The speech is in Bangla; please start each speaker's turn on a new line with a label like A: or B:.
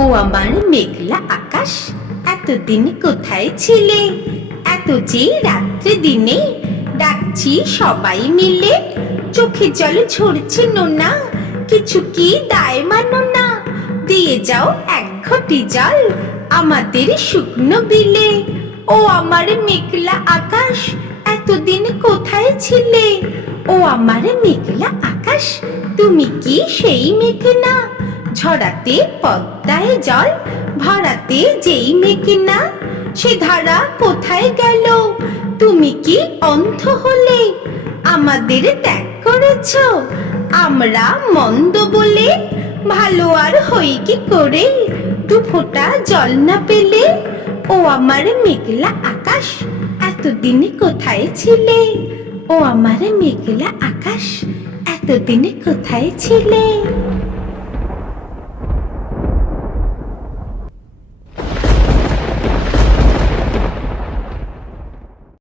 A: ও আমার মেঘলা আকাশ, এতদিন কোথায় ছিলে? এত যে রাত্রে দিনে ডাকছি সবাই মিলে, চোখে জল ঝরছে নোনা, কিছু কি দায় মানো না? দিয়ে যাও এক ঘটি জল আমাদের শুকনো বিলে। ও আমার মেঘলা আকাশ, এতদিন কোথায় ছিলে? ও আমার মেঘলা আকাশ, তুমি কি সেই মেঘ না ঝরাতে পদ্মায় জল, ভরাতে যেই মেঘ না সে ধারা কোথায় গেল? তুমি কি অন্ধ হলে? আমাদের ত্যাগ করেছ। আমরা মন্দ বলে, ভালো আর হই কি করে? দু ফোঁটা জল না পেলে? ও আমার মেঘলা আকাশ, এতদিন কোথায় ছিলে? ও আমার মেঘলা আকাশ, এতদিন কোথায় ছিলে?